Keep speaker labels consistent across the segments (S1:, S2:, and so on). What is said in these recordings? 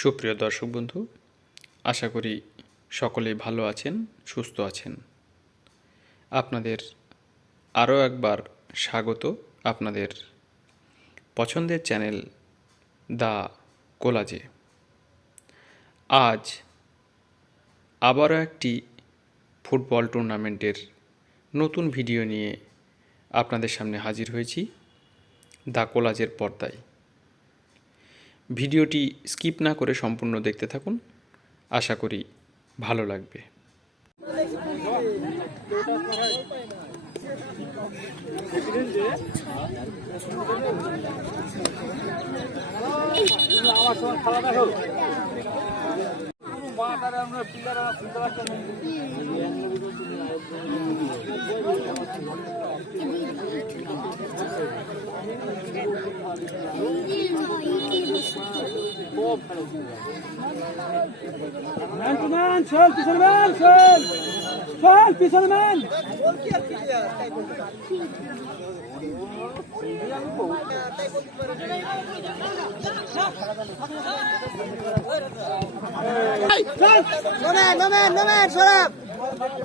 S1: সুপ্রিয় দর্শক বন্ধু আশা করি সকলে ভালো আছেন সুস্থ আছেন আপনাদের আরও একবার স্বাগত আপনাদের পছন্দের চ্যানেল দা কোলাজে আজ আবারও একটি ফুটবল টুর্নামেন্টের নতুন ভিডিও নিয়ে আপনাদের সামনে হাজির হয়েছি দা কোলাজের পর্দায় ভিডিওটি স্কিপ না করে সম্পূর্ণ দেখতে থাকুন আশা করি ভালো লাগবে Man to man, sal, pisal man, sal, sal, pisal man. Hey, sal, no man, no man, no man, shut up. বাইরে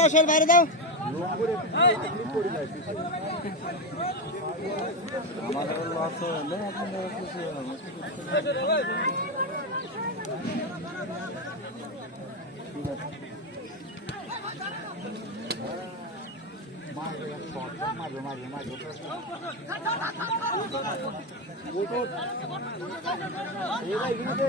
S2: দাও সে বাইরে দাও আমাদের লস হলে আপনাদের কিছু মাঝে মাঝে মাঝে মাঝে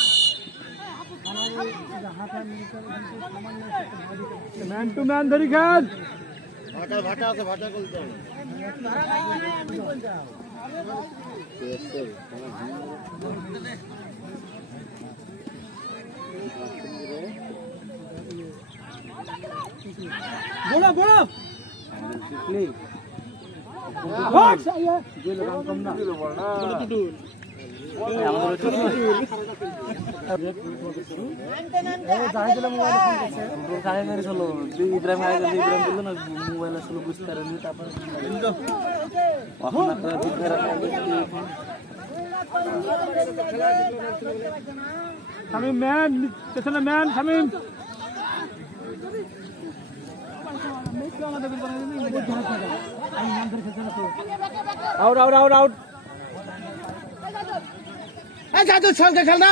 S2: ম্যান টু ম্যান ধরি খেল ভাটা ভাটা আছে ভাটা করতে হবে
S3: বড় বড় আমাদের মোবাইল আসলে বুঝতে পারেনি তারপরে আমি ম্যান পেছনে ম্যান আমি আউট আউট আউট আউট
S4: খেল না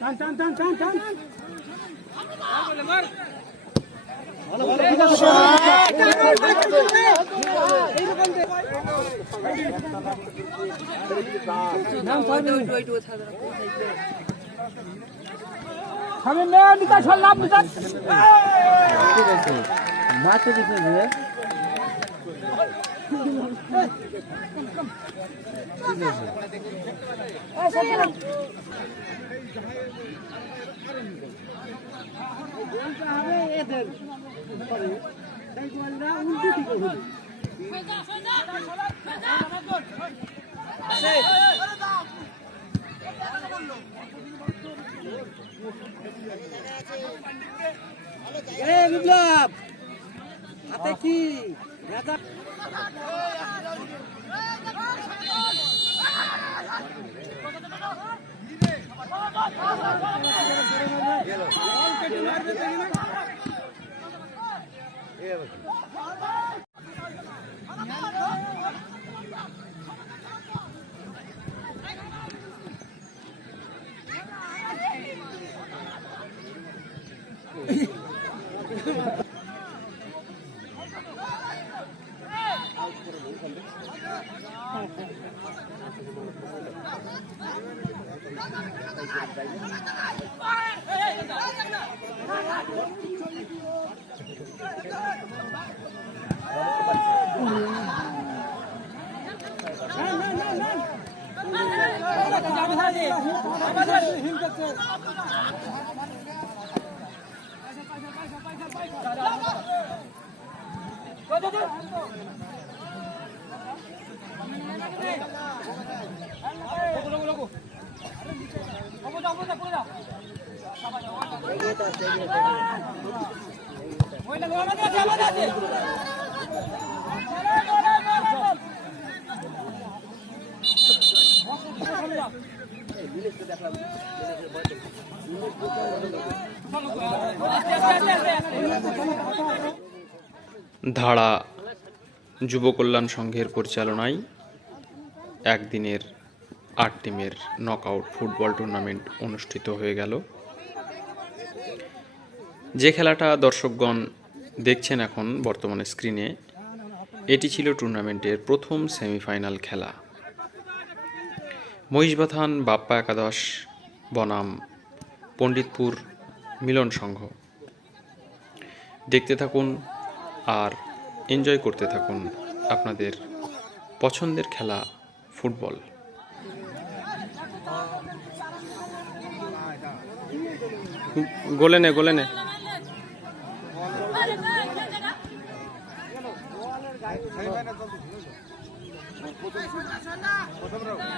S2: টান টান টান টান টান আমি মেয়ে নিকাশ হলাম মাছ বিপ্লব হাতে
S4: কি Yeah,
S2: আমাদের
S1: ধারা যুব কল্যাণ সংঘের পরিচালনায় একদিনের আট টিমের নকআউট ফুটবল টুর্নামেন্ট অনুষ্ঠিত হয়ে গেল যে খেলাটা দর্শকগণ দেখছেন এখন বর্তমানে স্ক্রিনে এটি ছিল টুর্নামেন্টের প্রথম সেমিফাইনাল খেলা মহিষবাথান বাপ্পা একাদশ বনাম পণ্ডিতপুর মিলন সংঘ দেখতে থাকুন আর এনজয় করতে থাকুন আপনাদের পছন্দের খেলা ফুটবল গোলেনে গোলেনে গোলে নে প্রথম রাউন্ড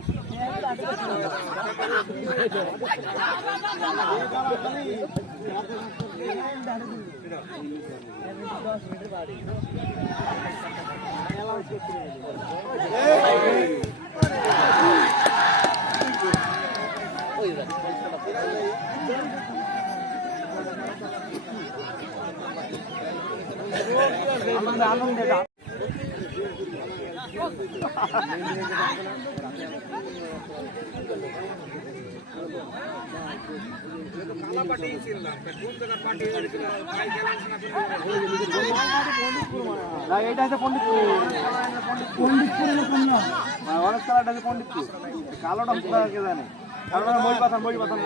S1: আনন্দ আনন্দ এইটা আছে পন্ডিতপুর পন্ডিতপুর এরকম না হ্যাঁ, অনেক কালারটা আছে পন্ডিতপুর কালোটা কে মনে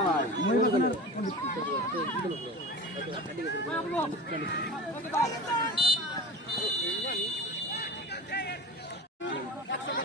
S1: হয়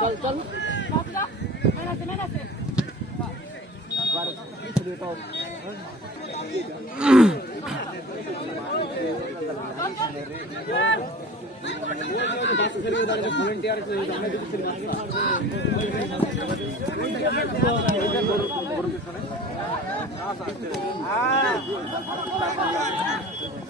S1: চল চল মেনাসে মেনাসে
S5: ভলেন্টিয়ার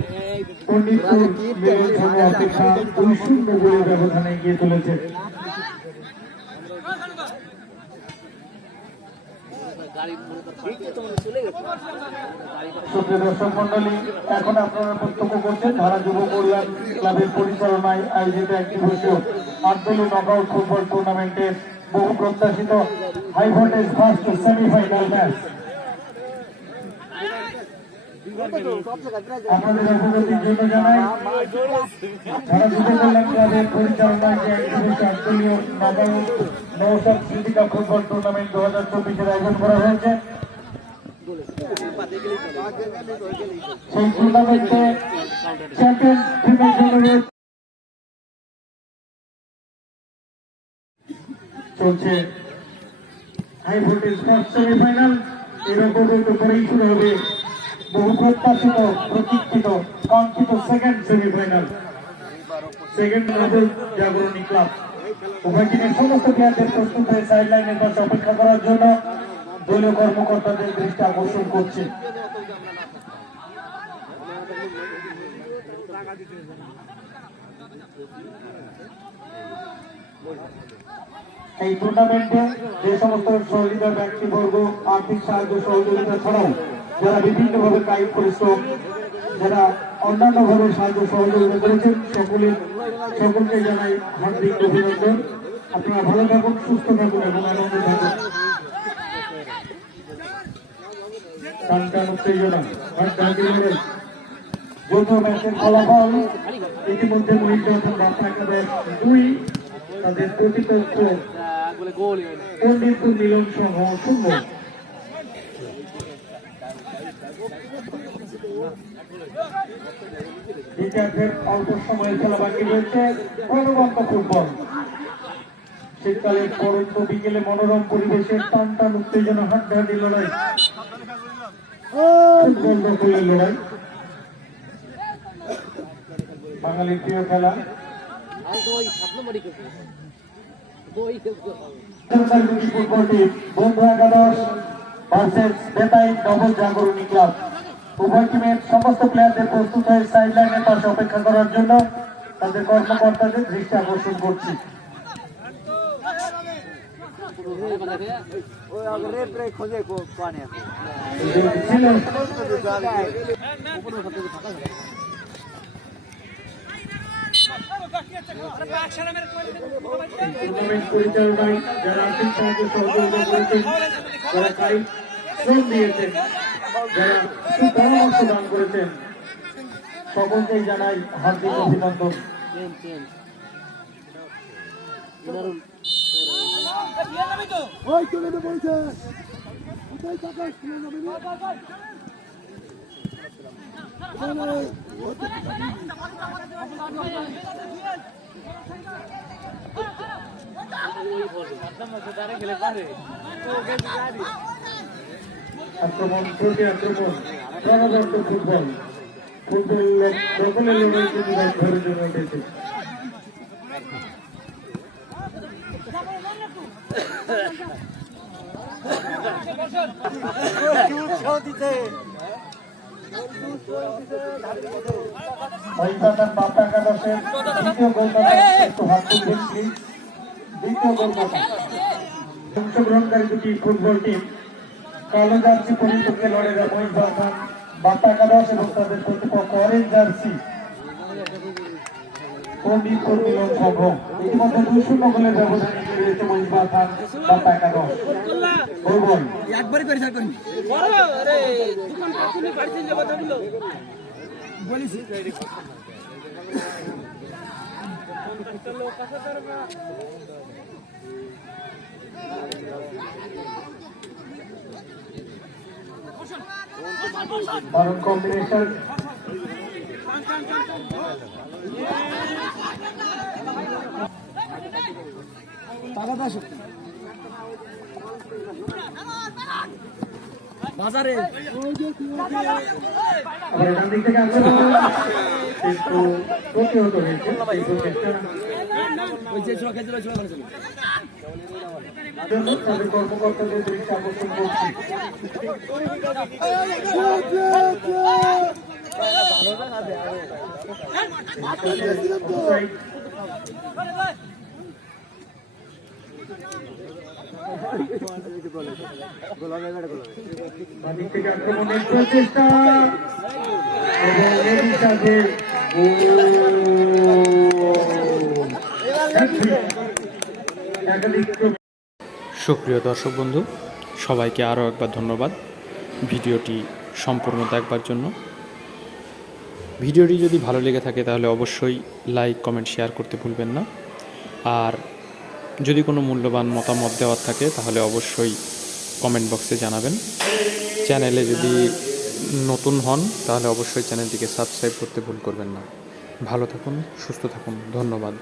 S5: দর্শক মন্ডলী এখন আপনারা প্রত্যক্ষ করছেন ধারা যুব কল্যাণ ক্লাবের পরিচালনায় আয়োজিত একটি বৈঠক আটদলীয় নকআউট ফুটবল টুর্নামেন্টের বহু প্রত্যাশিত high voltage first semifinal match আমাদের অগ্রগতির জন্য জানাই তারা যুব কল্যাণ ক্লাবের পরিচালনায় টুর্নামেন্ট দু হাজার চব্বিশের আয়োজন করা হয়েছে সেই টুর্নামেন্টে চ্যাম্পিয়ন চলছে হাই ফার্স্ট সেমিফাইনাল এর অপর পরেই শুরু হবে বহু প্রত্যাশিত প্রতীক্ষিত কাঙ্ক্ষিত second semifinal second Jagarani club উভয় টিমের সমস্ত প্লেয়ারদের প্রস্তুত হয়ে সাইডলাইনের পাশে অপেক্ষা করার জন্য দলীয় কর্মকর্তাদের দৃষ্টি আকর্ষণ করছে এই টুর্নামেন্টে যে সমস্ত সহযোগিতা ব্যক্তিবর্গ আর্থিক সাহায্য সহযোগিতা ছাড়াও যারা বিভিন্নভাবে কায়িক পরিশ্রম যারা অন্যান্যভাবে সাহায্য সহযোগিতা করেছেন সকলের সকলকে জানাই হার্দিক অভিনন্দন আপনারা ভালো থাকুন সুস্থ থাকুন এবং আনন্দ থাকুন ফলাফল ইতিমধ্যে অল্প সময়ে খেলা বাকি রয়েছে ফুটবল শীতকালে পরন্ত বিকেলে মনোরম পরিবেশে টান টান উত্তেজনা লড়াই বাঙালির প্রিয় খেলা ফুটবল টিম বন্ধু একাদশ ভার্সেস ডবল জাগরণী ক্লাব উভয় টিমের সমস্ত প্লেয়ারদের প্রস্তুত হয়ে সাইড লাইনের পাশে অপেক্ষা করার জন্য তাদের কর্মকর্তাদের দৃষ্টি আকর্ষণ করছি পরিচালনায় যারা আর্থিক সাহায্য সহযোগিতা করেছেন যারা শ্রম দিয়েছেন যারা সুপরামর্শ দান করেছেন সকলকেই জানাই হার্দিক অভিনন্দন ওই চলে যাবে চলে যাবে পারে আক্রমণ প্রতি আক্রমণ প্রাণবন্ত ফুটবল ফুটবল সকলের লোকের জন্য দ্বিতীয় গোলদাতা দ্বিতীয় গোলদাতা অংশগ্রহণকারী দুটি ফুটবল টিম কালো জার্সি পরিবর্তে লড়েরা মহিষ বা টাকা কালাস এবং তাদের প্রতিপক্ষ অরেঞ্জ জার্সি ইতিমধ্যে Bottom combination. বাজারে আবার
S1: একটু প্রতিহত হয়েছে তাদের কর্মকর্তাদের দৃষ্টি আকর্ষণ করছি বাদিক থেকে আক্রমণের প্রচেষ্টা সাথে একাধিক সুপ্রিয় দর্শক বন্ধু সবাইকে আরও একবার ধন্যবাদ ভিডিওটি সম্পূর্ণ দেখবার জন্য ভিডিওটি যদি ভালো লেগে থাকে তাহলে অবশ্যই লাইক কমেন্ট শেয়ার করতে ভুলবেন না আর যদি কোনো মূল্যবান মতামত দেওয়ার থাকে তাহলে অবশ্যই কমেন্ট বক্সে জানাবেন চ্যানেলে যদি নতুন হন তাহলে অবশ্যই চ্যানেলটিকে সাবস্ক্রাইব করতে ভুল করবেন না ভালো থাকুন সুস্থ থাকুন ধন্যবাদ